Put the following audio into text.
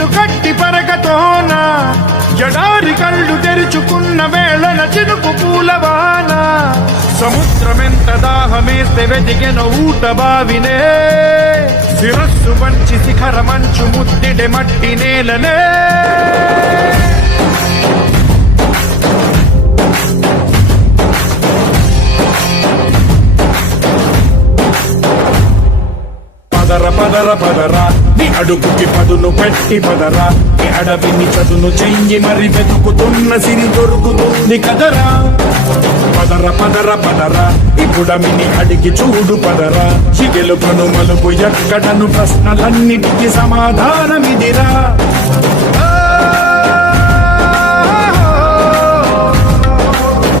వెను కట్టి పరగతోన జడారి కళ్ళు తెరుచుకున్న వేళన చినుకు పూలవాన సముద్రమెంత దాహమేస్తే వెతికెన ఊట బావినే శిరస్సు వంచి శిఖర మంచు ముద్దిడే మట్టి నేలనే పదర పదర పదరా నీ అడుగుకి పదును పెట్టి పదరా నీ అడవిని చదును చెయ్యి మరి వెతుకుతున్న సిరి దొరుకుతుంది కదరా పదర పదర పదరా ఇప్పుడమిని అడిగి చూడు పదరా చిగెలు కను మలుపు ఎక్కడను ప్రశ్నలన్నిటికీ సమాధానమిదిరా